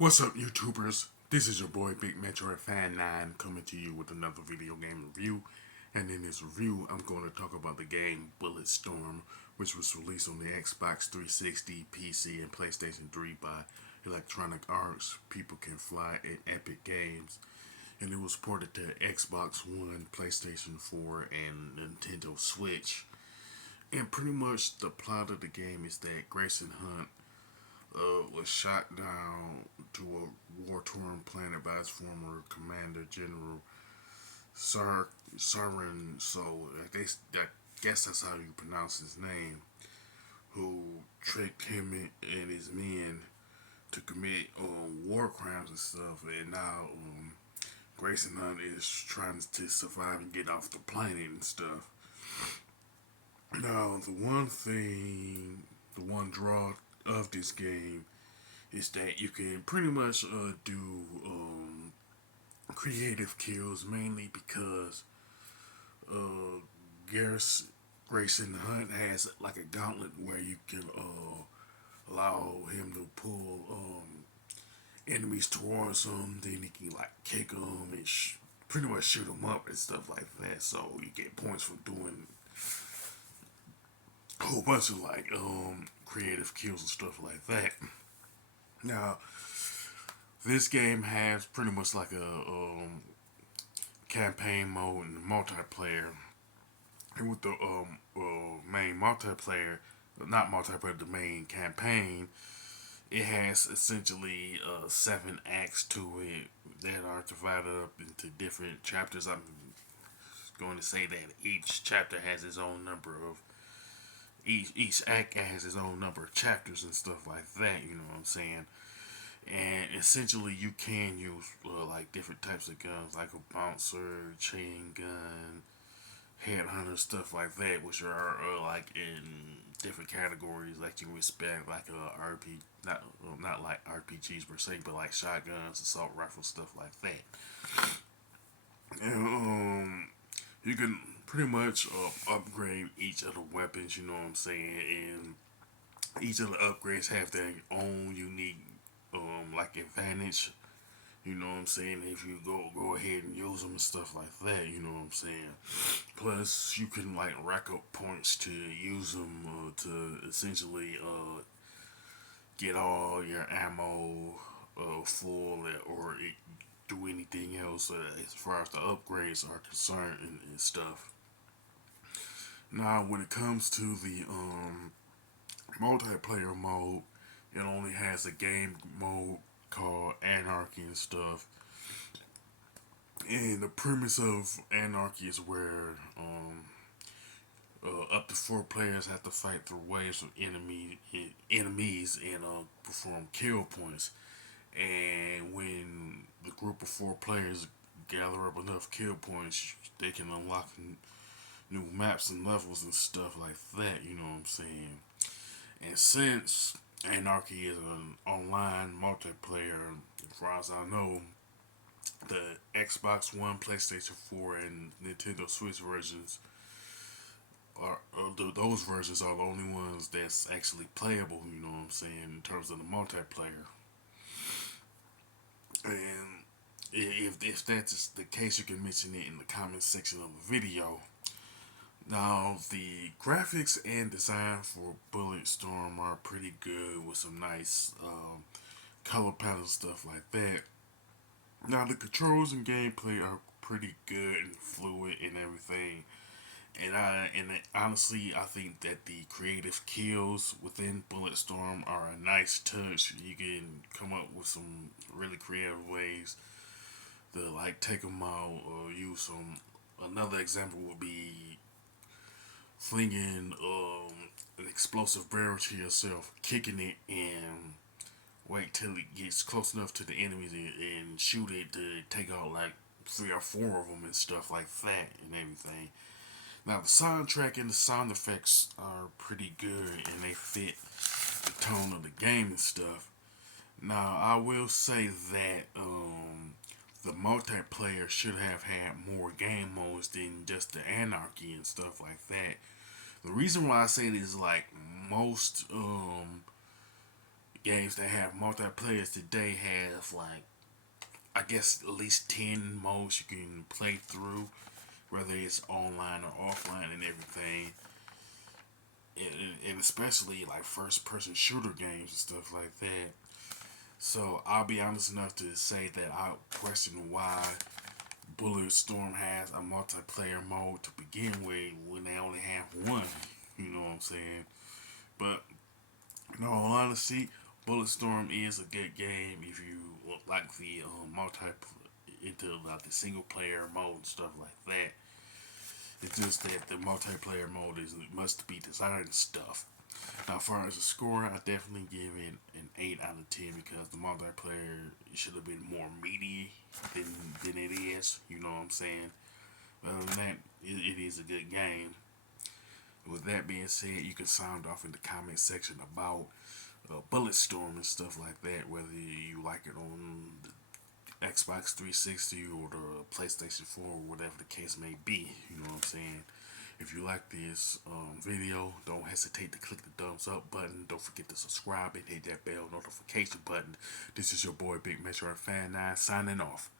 What's up, YouTubers? This is your boy Big Metro Fan 9 coming to you with another video game review. And in this review, I'm going to talk about the game Bulletstorm, which was released on the Xbox 360, PC, and PlayStation 3 by Electronic Arts, People Can Fly, and Epic Games. And it was ported to Xbox One, PlayStation 4, and Nintendo Switch. And pretty much the plot of the game is that Grayson Hunt was shot down to a war-torn planet by his former commander, General Sarin. So I guess that's how you pronounce his name. Who tricked him and his men to commit war crimes and stuff. And now Grayson Hunt is trying to survive and get off the planet and stuff. Now, the one draw of this game is that you can pretty much do creative kills, mainly because uh, Grayson Hunt has like a gauntlet where you can allow him to pull enemies towards him, then he can like kick them and pretty much shoot them up and stuff like that. So you get points for doing a whole bunch of like creative kills and stuff like that. Now, this game has pretty much like a campaign mode and multiplayer. And with the main multiplayer, not multiplayer, the main campaign, it has essentially 7 acts to it that are divided up into different chapters. I'm going to say that each chapter has its own number of each act has its own number of chapters and stuff like that. You know what I'm saying? And essentially, you can use like different types of guns, like a bouncer, chain gun, headhunter, stuff like that, which are like in different categories, like you expect, like a RP, not like RPGs per se, but like shotguns, assault rifles, stuff like that. And you can pretty much upgrade each of the weapons. You know what I'm saying? And each of the upgrades have their own unique like advantage. You know what I'm saying? If you go ahead and use them and stuff like that, you know what I'm saying. Plus, you can like rack up points to use them to essentially get all your ammo full or do anything else as far as the upgrades are concerned and stuff. Now, when it comes to the multiplayer mode, it only has a game mode called Anarchy and stuff. And the premise of Anarchy is where up to 4 players have to fight through waves of enemies and perform kill points. And when the group of 4 players gather up enough kill points, they can unlock new maps and levels and stuff like that. You know what I'm saying? And since Anarchy is an online multiplayer, as far as I know, the Xbox One, PlayStation 4, and Nintendo Switch versions those versions are the only ones that's actually playable. You know what I'm saying, in terms of the multiplayer. And if that's the case, you can mention it in the comment section of the video. Now, the graphics and design for Bulletstorm are pretty good with some nice color palette and stuff like that. Now, the controls and gameplay are pretty good and fluid and everything. Honestly, I think that the creative kills within Bulletstorm are a nice touch. You can come up with some really creative ways to like take them out or use them. Another example would be flinging an explosive barrel to yourself, kicking it, and wait till it gets close enough to the enemies and shoot it to take out like 3 or 4 of them and stuff like that and everything. Now the soundtrack and the sound effects are pretty good and they fit the tone of the game and stuff. Now I will say that the multiplayer should have had more game modes than just the anarchy and stuff like that. The reason why I say it is like most games that have multiplayer today have like, I guess, at least 10 modes you can play through, whether it's online or offline and everything. And especially like first person shooter games and stuff like that. So I'll be honest enough to say that I question why Bulletstorm has a multiplayer mode to begin with when they only have one. You know what I'm saying? But in all honesty, Bulletstorm is a good game if you like the into like the single player mode and stuff like that. It's just that the multiplayer mode is must be designed and stuff. Now, as far as the score, I definitely give it an 8 out of 10 because the multiplayer should have been more meaty than it is. You know what I'm saying? Other than that, it is a good game. With that being said, you can sound off in the comment section about Bulletstorm and stuff like that, whether you like it on the Xbox 360 or the PlayStation 4 or whatever the case may be. You know what I'm saying? If you like this video, don't hesitate to click the thumbs up button. Don't forget to subscribe and hit that bell notification button. This is your boy Big Metro Fan 9 signing off.